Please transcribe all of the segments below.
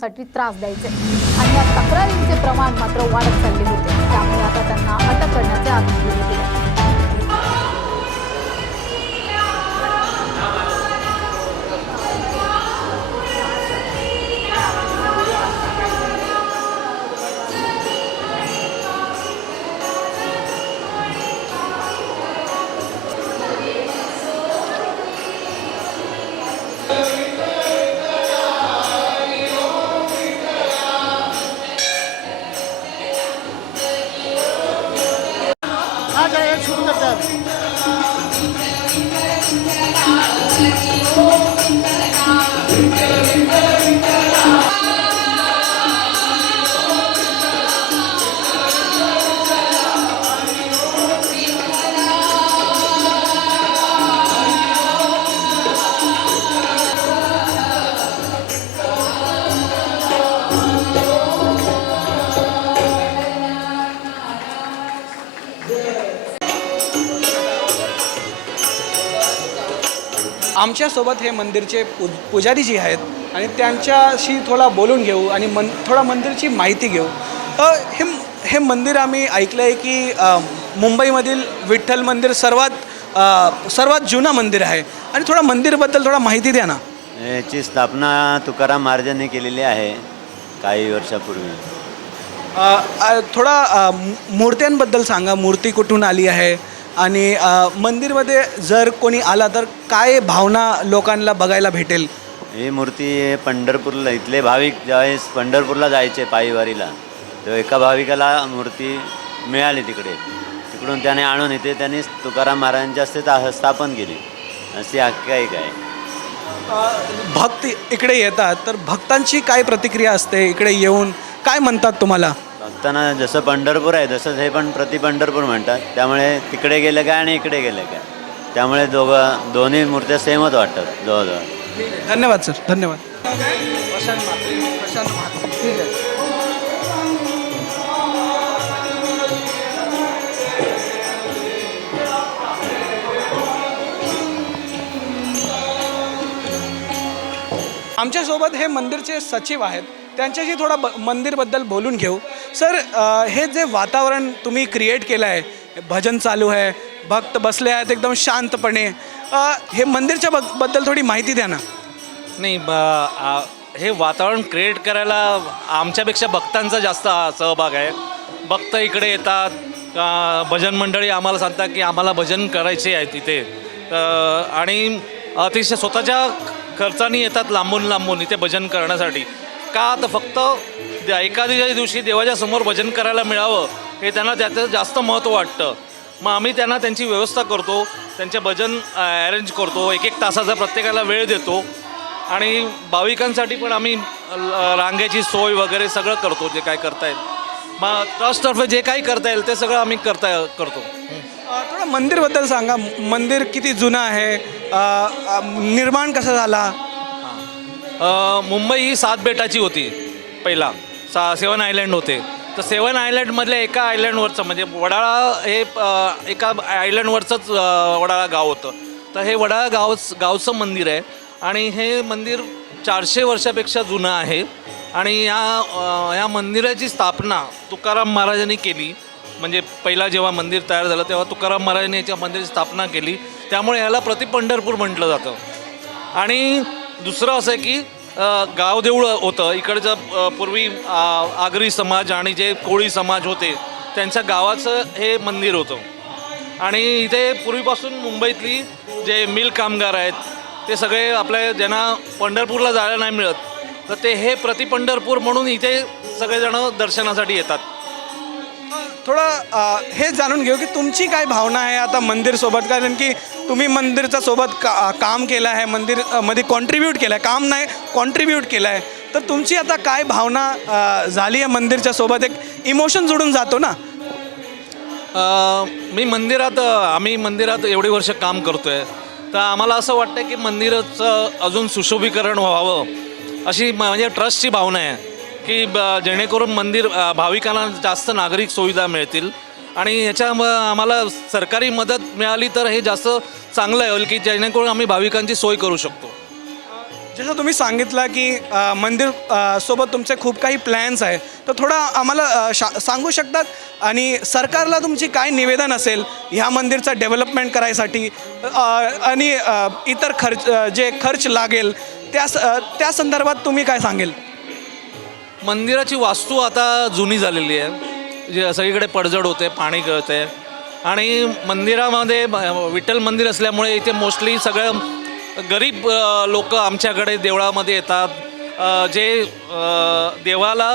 साठी त्रास द्यायचे आणि या तक्रारींचे प्रमाण मात्र वाढत चालले होते। त्यामुळे आता त्यांना अटक करण्याचे आदेश दिले गेले। शुरू करतात। आमच्यासोबत हे मंदिरचे पुजारी जी आहेत आणि त्यांच्याशी थोडा बोलून घेऊ आणि थोडा मंदिरची माहिती घेऊ। हे मंदिर आम्ही ऐकलं आहे की मुंबईमधील विठ्ठल मंदिर सर्वात जुनं मंदिर आहे आणि थोडा मंदिरबद्दल थोडा माहिती द्या ना। याची स्थापना तुकाराम महाराजांनी केलेली आहे काही वर्षापूर्वी। थोडा मूर्त्यांबद्दल सांगा, मूर्ती कुठून आली आहे आणि मंदिरमध्ये जर कोणी आला तर काय भावना लोकांना बघायला भेटेल? ही मूर्ती पंढरपूरला, इथले भाविक ज्यावेळेस पंढरपूरला जायचे पायीवारीला, तर एका भाविकाला मूर्ती मिळाली तिकडून त्याने आणून इथे त्यांनी तुकाराम महाराजांच्या हस्ते स्थापन केली, अशी आख्यायिका आहे। भक्त इकडे येतात तर भक्तांची काय प्रतिक्रिया असते? इकडे येऊन काय म्हणतात तुम्हाला? भक्तांना जसं पंढरपूर आहे तसंच हे पण प्रति पंढरपूर म्हणतात, त्यामुळे तिकडे गेलं काय आणि इकडे गेलं काय, त्यामुळे दोन्ही मूर्त्या सेमच वाटतात जवळजवळ। धन्यवाद सर, धन्यवाद। प्रशांत महात्रे, ठीक आहे। आमच्यासोबत हे मंदिरचे सचिव आहेत, त्यांच्याशी थोडा मंदिरबद्दल बोलून घेऊ। सर, हे जे वातावरण तुम्ही क्रिएट केलं आहे, भजन चालू आहे, भक्त बसले आहेत एकदम शांतपणे, हे मंदिरच्या बद्दल थोडी माहिती द्या ना। नाही, हे वातावरण क्रिएट करायला आमच्यापेक्षा भक्तांचा जास्त सहभाग आहे। भक्त इकडे येतात, भजन मंडळी आम्हाला सांगतात की आम्हाला भजन करायचे आहे तिथे, आणि अतिशय स्वतःच्या खर्चाने येतात लांबून इथे भजन करण्यासाठी। का तर फक्त एखाद्या दिवशी देवाच्या समोर भजन करायला मिळावं हे त्यांना त्याचं जास्त महत्त्व वाटतं। मग आम्ही त्यांना त्यांची व्यवस्था करतो, त्यांचे भजन अरेंज करतो, एक तासाचा प्रत्येकाला वेळ देतो, आणि भाविकांसाठी पण आम्ही रांगेची सोय वगैरे सगळं करतो, जे काय करता येईल। मग ट्रस्टतर्फे जे काही करता येईल ते सगळं आम्ही करतो। थोडं मंदिरबद्दल सांगा, मंदिर किती जुनं आहे, निर्माण कसं झाला? मुंबई ही 7 बेटाची होती पहिला, 7 आयलँड होते, तर 7 आयलँडमधल्या एका आयलँडवरचं म्हणजे वडाळा हे एका आयलँडवरचंच वडाळा गाव होतं। तर हे वडाळा गावचं मंदिर आहे आणि हे मंदिर 400 वर्षापेक्षा जुनं आहे। आणि या मंदिराची स्थापना तुकाराम महाराजांनी केली, म्हणजे पहिला जेव्हा मंदिर तयार झालं तेव्हा तुकाराम महाराजांनी याच्या मंदिराची स्थापना केली, त्यामुळे याला प्रति पंढरपूर म्हटलं जातं। आणि दुसरं असं आहे की गाव देऊळ होतं इकडचं, पूर्वी आगरी समाज आणि जे कोळी समाज होते त्यांच्या गावाचं हे मंदिर होतं। आणि इथे पूर्वीपासून मुंबईतली जे मिल कामगार आहेत ते सगळे आपल्या ज्यांना पंढरपूरला जायला नाही मिळत, तर ते हे प्रति पंढरपूर म्हणून इथे सगळेजण दर्शनासाठी येतात। थोडं हे जाणून घेऊ की तुमची काय भावना आहे आता मंदिरसोबत, कारण की तुम्ही मंदिरच्या सोबत काम केलं आहे, मंदिरमध्ये कॉन्ट्रीब्यूट केलं आहे, काम नाही कॉन्ट्रीब्यूट केलं आहे, तर तुमची आता काय भावना झाली आहे मंदिरच्या सोबत? एक इमोशन जोडून जातो ना। आम्ही मंदिरात एवढी वर्ष काम करतो आहे, तर आम्हाला असं वाटतं की मंदिराचं अजून सुशोभीकरण व्हावं अशी म्हणजे ट्रस्टची भावना आहे की जेणेकरून मंदिर भाविकांना जास्त नागरिक सुविधा मिळतील आणि ह्याच्यामुळे आम्हाला सरकारी मदत मिळाली तर हे जास्त चांगलं होईल की जेणेकरून आम्ही भाविकांची सोय करू शकतो। जसं तुम्ही सांगितलं की मंदिर सोबत तुमचे खूप काही प्लॅन्स आहे, तर थोडा आम्हाला सांगू शकतात आणि सरकारला तुमची काय निवेदन असेल ह्या मंदिरचं डेव्हलपमेंट करायसाठी आणि इतर जे खर्च लागेल त्या संदर्भात तुम्ही काय सांगेल? मंदिराची वास्तू आता जुनी झालेली आहे, जे सगळीकडे पडझड होते, पाणी गळते आणि मंदिरामध्ये विठ्ठल मंदिर असल्यामुळे इथे मोस्टली सगळं गरीब लोक आमच्याकडे देवळामध्ये येतात, जे देवाला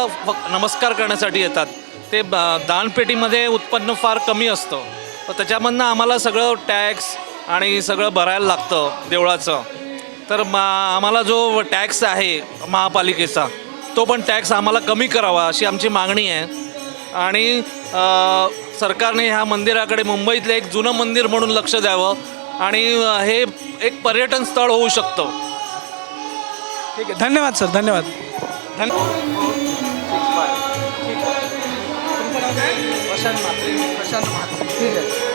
नमस्कार करण्यासाठी येतात. ते दानपेटीमध्ये उत्पन्न फार कमी असतं, तर त्याच्यामधनं आम्हाला सगळं टॅक्स आणि सगळं भरायला लागतं देवळाचं. तर आम्हाला जो टॅक्स आहे महापालिकेचा, तो पण टॅक्स आम्हाला कमी करावा अशी आमची मागणी आहे. आणि सरकारने ह्या मंदिराकडे मुंबईतलं एक जुनं मंदिर म्हणून लक्ष द्यावं आणि हे एक पर्यटन स्थळ होऊ शकतं. ठीक आहे, धन्यवाद सर, धन्यवाद. प्रशांत म्हात्रे. ठीक आहे.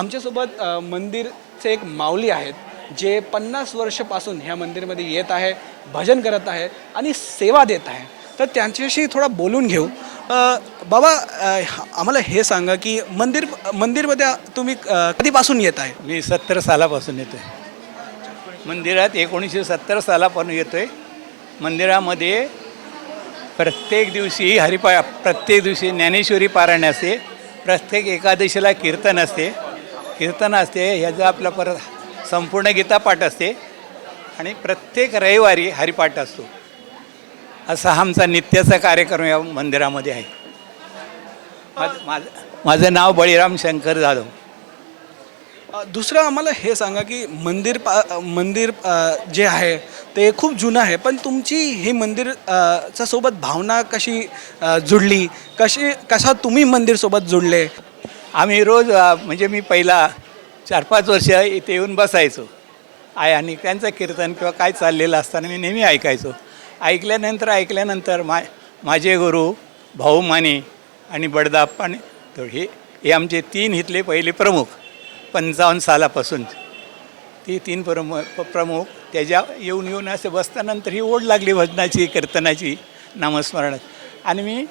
आमच्यासोबत मंदिरचे एक माऊली आहेत, जे 50 वर्षापासून ह्या मंदिरमध्ये येत आहे, भजन करत आहे आणि सेवा देत आहे. तर त्यांच्याशी थोडा बोलून घेऊ. बाबा, आम्हाला हे सांगा की मंदिरमध्ये तुम्ही कधीपासून येत आहे? मी 70 सालापासून येतो आहे मंदिरात. 1970 सालापासून येतो आहे मंदिरामध्ये. प्रत्येक दिवशी प्रत्येक दिवशी ज्ञानेश्वरी पारायण असते, प्रत्येक एकादशीला कीर्तन असते, ह्याचा आपला परत संपूर्ण गीतापाठ असते आणि प्रत्येक रविवारी हरिपाठ असतो. असा आमचा नित्याचा कार्यक्रम या मंदिरामध्ये आहे. माझं नाव बळीराम शंकर जाधव. दुसरं आम्हाला हे सांगा की मंदिर जे आहे ते खूप जुनं आहे, पण तुमची ही मंदिरच्या सोबत भावना कशी जुडली, कशा तुम्ही मंदिरसोबत जुडले? आम्ही रोज म्हणजे मी पहिला 4-5 वर्ष इथे येऊन बसायचो आणि त्यांचं कीर्तन किंवा काय चाललेलं असताना मी नेहमी ऐकायचो. ऐकल्यानंतर माझे गुरु भाऊ माने आणि बडदाप आणि हे आमचे 3 इथले पहिले प्रमुख 55 सालापासून ती 3 प्रमुख त्याच्या येऊन असं बसतानंतर ही ओढ लागली भजनाची, कीर्तनाची, नामस्मरणात. आणि मी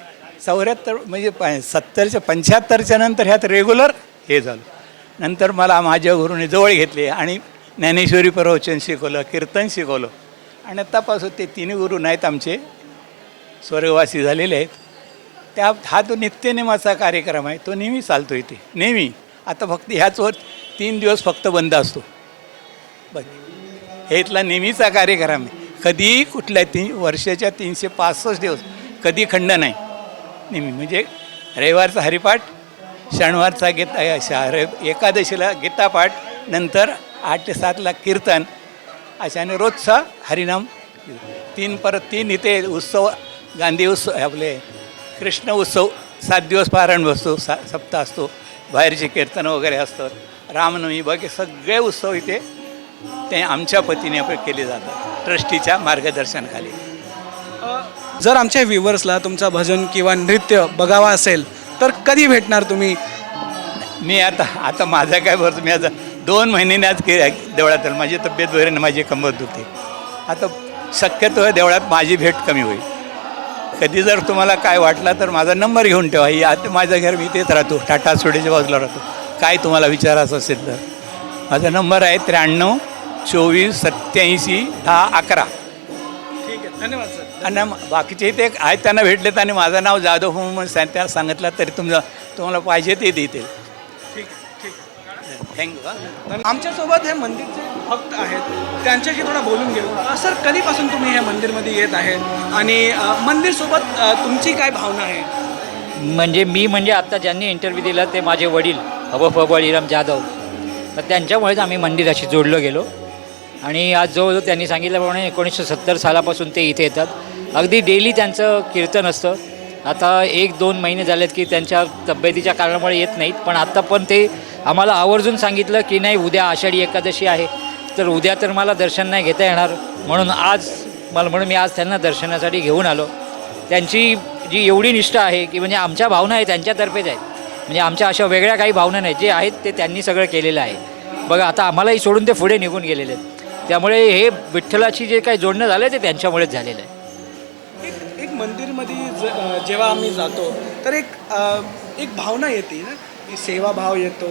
74 म्हणजे 70च्या 75च्या नंतर ह्यात रेग्युलर हे झालं. नंतर मला माझ्या गुरुने जवळ घेतले आणि ज्ञानेश्वरी प्रवचन शिकवलं, कीर्तन शिकवलं आणि आत्तापासून ते 3 गुरु नाहीत आमचे, स्वर्गवासी झालेले आहेत. हा तो नित्यनेमाचा कार्यक्रम आहे, तो नेहमी चालतो इथे नेहमी. आता फक्त ह्याचवर 3 दिवस फक्त बंद असतो बस. हे इथला नेहमीचा कार्यक्रम आहे. कधीही कुठल्या वर्षाच्या 365 दिवस कधी खंड नाही. नेहमी म्हणजे रविवारचा हरिपाठ, शनिवारचा गीता एकादशीला गीतापाठ, नंतर 8 ते 7ला कीर्तन, अशाने रोजचा हरिनाम. परत 3 इथे उत्सव, गांधी उत्सव, आपले कृष्ण उत्सव 7 दिवस पारायण बसतो, सप्ताह असतो, बाहेरचे कीर्तन वगैरे असतात, रामनवमी बाकी सगळे उत्सव इथे ते आमच्या पतीने केले जातात ट्रस्टीच्या मार्गदर्शनाखाली. जर आमच्या व्ह्युअर्सला तुमचा भजन किंवा नृत्य बघावा असेल तर कधी भेटणार तुम्ही? मी आता माझा काय भरतो, मी आता 2 महिन्याने आज देवळात आलो. माझी तब्येत वगैरे माझी कंबर दुखते. आता शक्यतो देवळात माझी भेट कमी होईल. कधी जर तुम्हाला काय वाटलं तर माझा नंबर घेऊन ठेवा. ही आता माझं घर मी इथेच राहतो, टाटा सोडेच्या बाजूला राहतो. काय तुम्हाला विचारायचं असेल तर माझा नंबर आहे 93 24 87 10 11. ठीक आहे, धन्यवाद सर. आणि बाकीचे इथे आहेत त्यांना भेटलेत आणि माझं नाव जाधव म्हणून त्यांना सांगितलं तरी तुम्हाला पाहिजे ते देतील. ठीक आहे, ठीक आहे. थँक्यू. आमच्यासोबत हे मंदिरचे भक्त आहेत, त्यांच्याशी थोडा बोलून घेऊ. सर, कधीपासून तुम्ही ह्या मंदिरमध्ये येत आहे आणि मंदिरसोबत तुमची काय भावना आहे? म्हणजे आत्ता ज्यांनी इंटरव्ह्यू दिला ते माझे वडील अबफ बळीराम जाधव. तर त्यांच्यामुळेच आम्ही मंदिराशी जोडलं गेलो आणि आज जवळजवळ त्यांनी सांगितल्याप्रमाणे 1970 सालापासून ते इथे येतात. अगदी डेली त्यांचं कीर्तन असतं. आता 1-2 महिने झालेत की त्यांच्या तब्येतीच्या कारणामुळे येत नाहीत, पण आत्ता पण ते आम्हाला आवर्जून सांगितलं की नाही, उद्या आषाढी एकादशी आहे, तर उद्या तर मला दर्शन नाही घेता येणार, म्हणून मी आज त्यांना दर्शनासाठी घेऊन आलो. त्यांची जी एवढी निष्ठा आहे की म्हणजे आमच्या भावना आहे त्यांच्यातर्फेच आहेत. म्हणजे आमच्या अशा वेगळ्या काही भावना नाहीत, जे आहेत ते त्यांनी सगळं केलेलं आहे. बघा, आता आम्हालाही सोडून ते पुढे निघून गेलेले आहेत. त्यामुळे हे विठ्ठलाची जे काही जोडणं झालं आहे ते त्यांच्यामुळेच झालेलं आहे. एक मंदिरमध्ये जेव्हा आम्ही जातो तर एक भावना येते ना, की सेवाभाव येतो,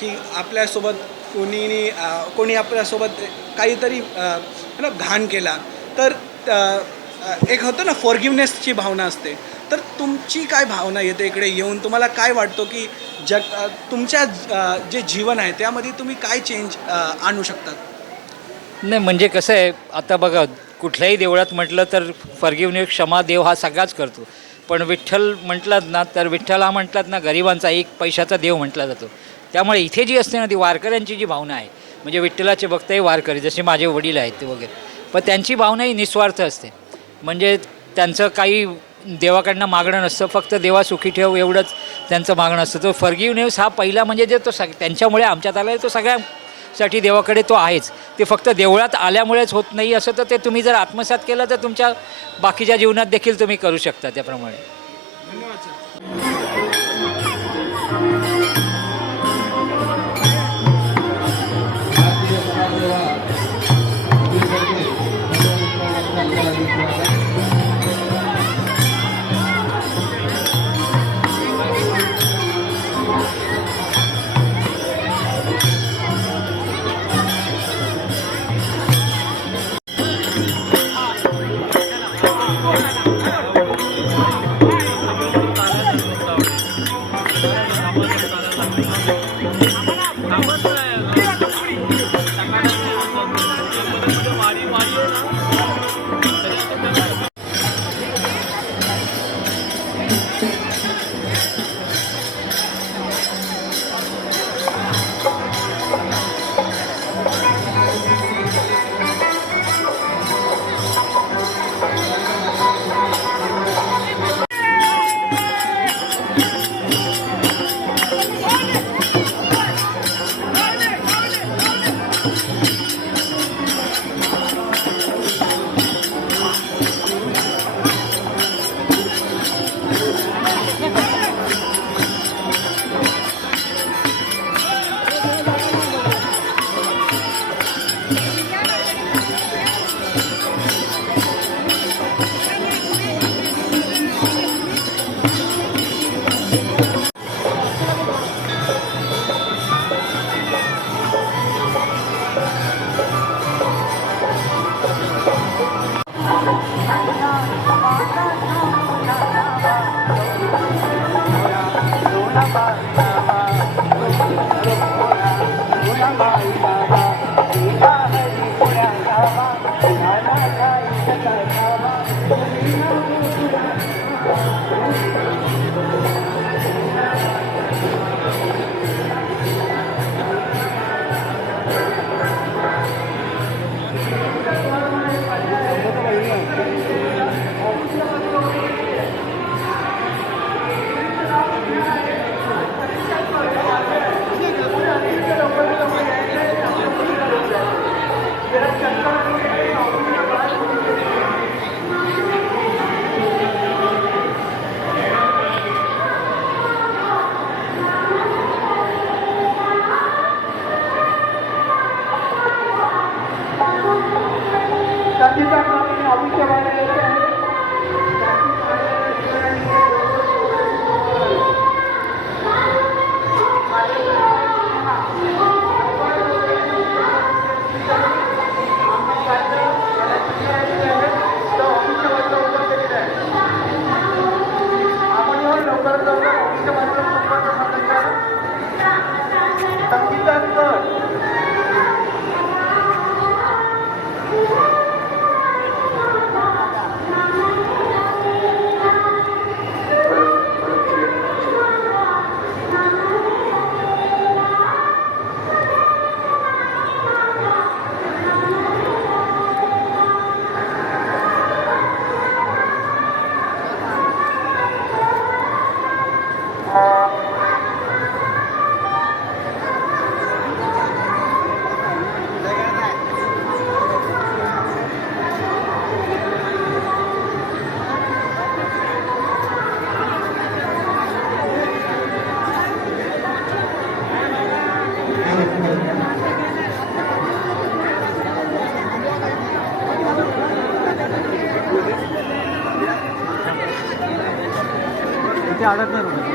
की आपल्यासोबत कोणी आपल्यासोबत काहीतरी घाण केला तर एक होतं ना, फॉरगिवनेसची भावना असते. तर तुमची काय भावना येते इकडे येऊन? तुम्हाला काय वाटतं की तुमच्या जे जीवन आहे त्यामध्ये तुम्ही काय चेंज आणू शकतात? नाही, म्हणजे कसं आहे, आता बघा, कुठल्याही देवळात म्हटलं तर फॉरगिव्हनेस, क्षमा देव हा सगळाच करतो. पण विठ्ठल म्हटलात ना, तर विठ्ठल हा म्हटलात ना गरिबांचा एक पैशाचा देव म्हटला जातो. त्यामुळे इथे जी असते ना, ती वारकऱ्यांची जी भावना आहे, म्हणजे विठ्ठलाचे भक्तही वारकरी, जसे माझे वडील आहेत ते वगैरे, पण त्यांची भावना ही निस्वार्थ असते. म्हणजे त्यांचं काही देवाकडनं मागणं नसतं, फक्त देवा सुखी ठेव एवढंच त्यांचं मागणं असतं. तो फॉरगिव्हनेस हा पहिला म्हणजे जे तो त्यांच्यामुळे आमच्यात आला आहे, तो सगळ्यांसाठी देवाकडे तो आहेच. ते फक्त देवळात आल्यामुळेच होत नाही असं तर ते तुम्ही जर आत्मसात केलं तर तुमच्या बाकीच्या जीवनात देखील तुम्ही करू शकता त्याप्रमाणे. धन्यवाद सर. ते अडकणार होते.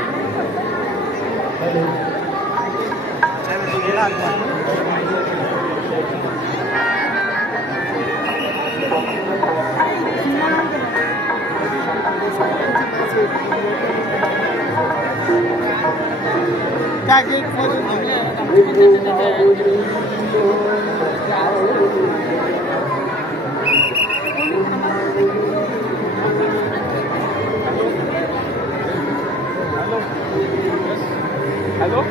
त्या गेटमधून हॅलो.